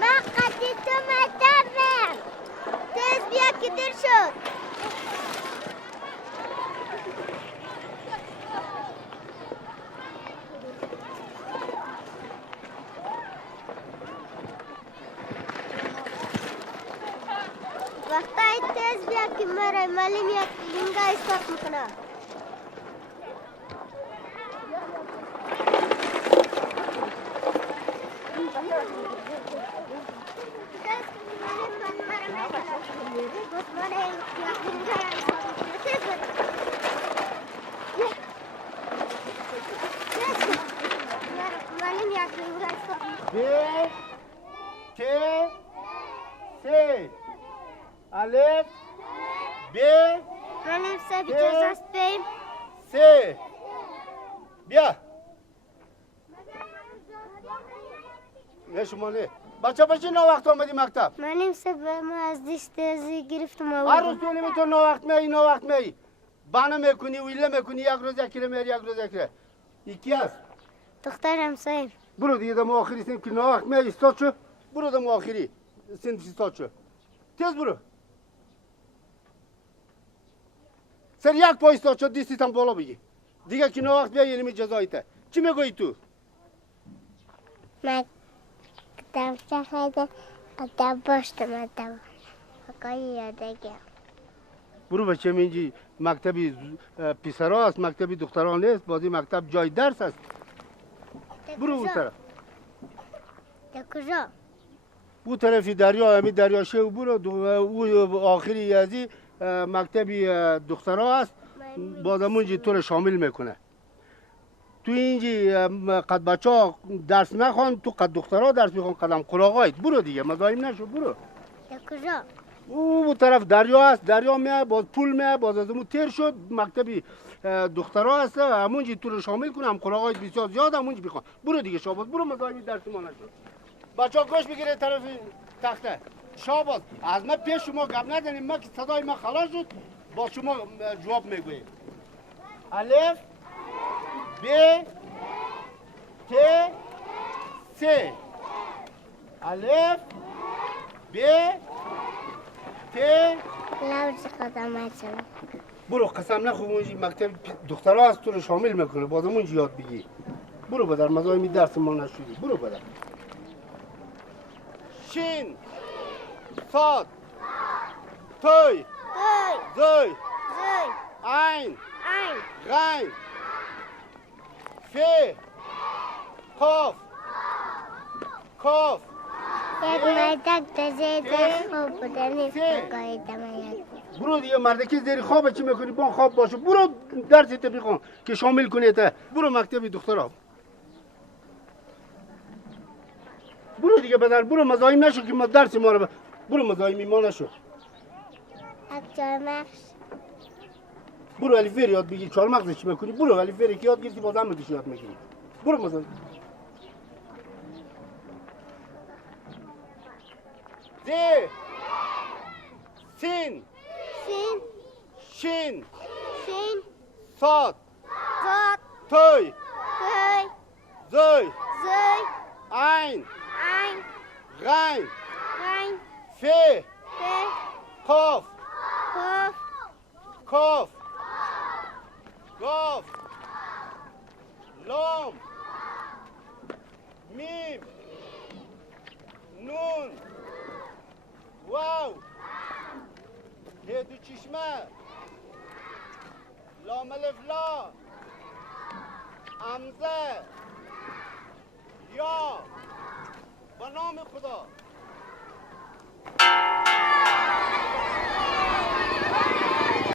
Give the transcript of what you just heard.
من قدی تو مکتبم تیز بیا که دیر شد. وقتی تیز بیا که مرا معلم یک لنگا استاپ میکنه. الف ب معلم صاحب اجازه است بریم؟ س بیا نه شما نه بچه بچه نا وقت آمدی مکتب معلم صاحب ما از دست تازی گرفتم هر روز تو نمیتون نا وقت می بانه میکنی ویله میکنی یک روز یکیره میری یک روز یکیره یکی است دخترم صاحب برو دیگه دم آخری سیم که نا وقت می استاد شو برو دم آخری سیم استاد شو تیز برو سر یک پای استاد شد دیستیت هم بالا بگی دیگه که نا وقت بیا یعنی جزاییته چی میگویی تو؟ مکتب شخیده ادب باشتم ادب حقای یادگی برو بچه اینجی مکتبی پیسرا است مکتبی دختران نیست بازی مکتب جای درس است برو اون طرف در کجا؟ اون طرفی دریا همی دریا شو برو او آخری ازی مکتبی دخترا است بازمونجی تو رو شامل میکنه تو اینجی قد بچه ها درس نخوان تو قد دخترها درس میخوان قدم قلاغایت برو دیگه مزاحم نشو برو در کجا؟ او طرف دریا است دریا میه باز پول میه باز از اون تیر شد مکتبی دخترها هست همونجی تو رو شامل کنم قلاغایت بسیار زیاد همونجی بخوان برو دیگه شاباز برو مزاحم درس ما نشو بچه ها گوش بگیره طرف تخته شاباز از من پیش شما گپ نزنیم من که صدای من خلاص شد با شما جواب میگویم الف ب ت س الف ب ت لوز قدم هستم برو قسم نخور اونجی مکتب دخترها هست تو رو شامل میکنه باز اونجی یاد بگی برو بدر مزاحم درس ما نشدی برو بدر شین صاد توی زوی عین غین ف قاف کاف یک مردک در زیر خواب بوده نیست بگاهی دمه برو دیگه مردکی زیر خواب چی میکنی با خواب باشه برو درسی بخون که شامل کنی تا برو مکتب دخترها برو دیگه بدر برو مزاحم نشو که ما درس ما رو برو مزاحمی ما نشو چهار مغز برو الفیر یاد بگی چهار مغز چی میکنی برو الفیر که یاد گرفتی باز هم دیگه یاد میگیری برو مزاحم ز سین سین شین شین صاد زاد توی توی زوی زوی عین عین غین غین ف ف قاف کاف کاف گاف لام میم نون واو هدو چشمه لام الف لا همزه یا به نام خدا